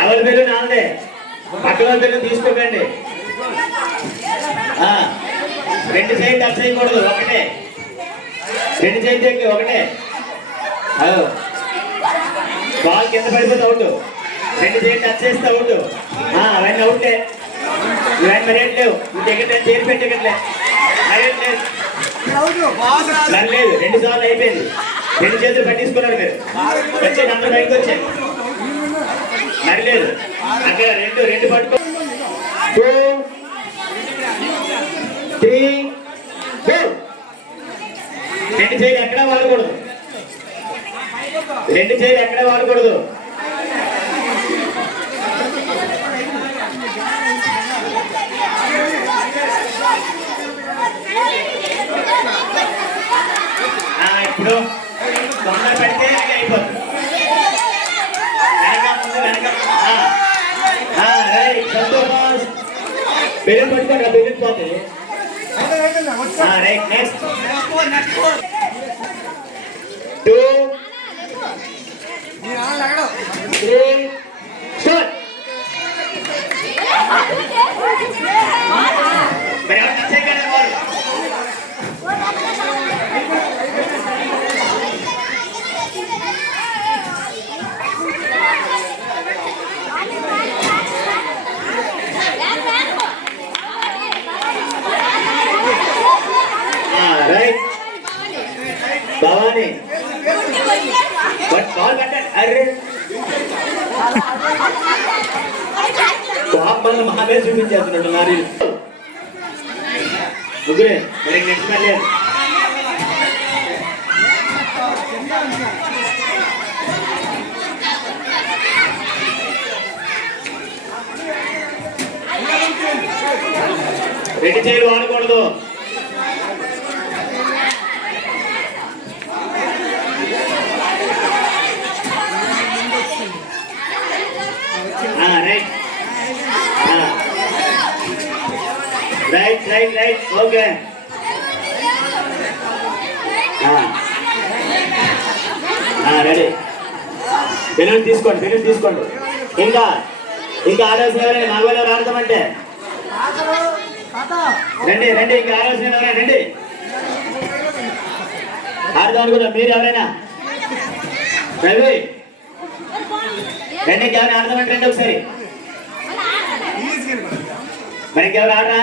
ఎవరి పేరు నాదే, పక్కన పేరు తీసుకోకండి. రెండు చేయి టచ్ చేయకూడదు, ఒకటే. రెండు చేయి ఒకటే. బాల్ కింద పడిపోతే అవుట్. రెండు చేయి టచ్ చేస్తే అవుట్. అవన్నీ అవుటే. ఇవన్నీ మరేట్ లేవు. టికెట్ చేరి పెట్టి టికెట్లే లేదు. 2 సార్లు అయిపోయింది. 2 చేతులు పట్టించుకున్నారు మీరు. వచ్చే అందరూ బయటకు వచ్చాయి. మరి లేదు అక్కడ రెండు పట్టుకో. 2 3 4. 2 చేతులు ఎక్కడ వాడకూడదు. 2 చేతులు ఎక్కడ వాడకూడదు. ఇప్పుడు తొందర పెడితే అయిపోతుంది. బెలూన్ పట్టుకోండి, బెలూన్ పోతుంది. Right next 2 3 start. Bhavani ball పట్టాడు. అర్రే పాపలను మహాబేర చూపించేస్తున్నాడు. మరి ముగ్గురే మరి నెక్స్ట్ మళ్ళీ రెండు చేతులు వాడకూడదు. Right okay. రెడీ. బెలూన్ తీసుకోండి. ఇంకా ఆలోచన ఎవరైనా మగవాళ్ళు ఎవరు ఆడతామంటే రండి. ఇంకా ఆలోచన ఎవరైనా రండి. ఆడదాం అనుకున్నా మీరు ఎవరైనా రవి రండి. ఇంకెవరైనా ఆడదామంటే రండి ఒకసారి. మరి ఇంకెవరు ఆడరా?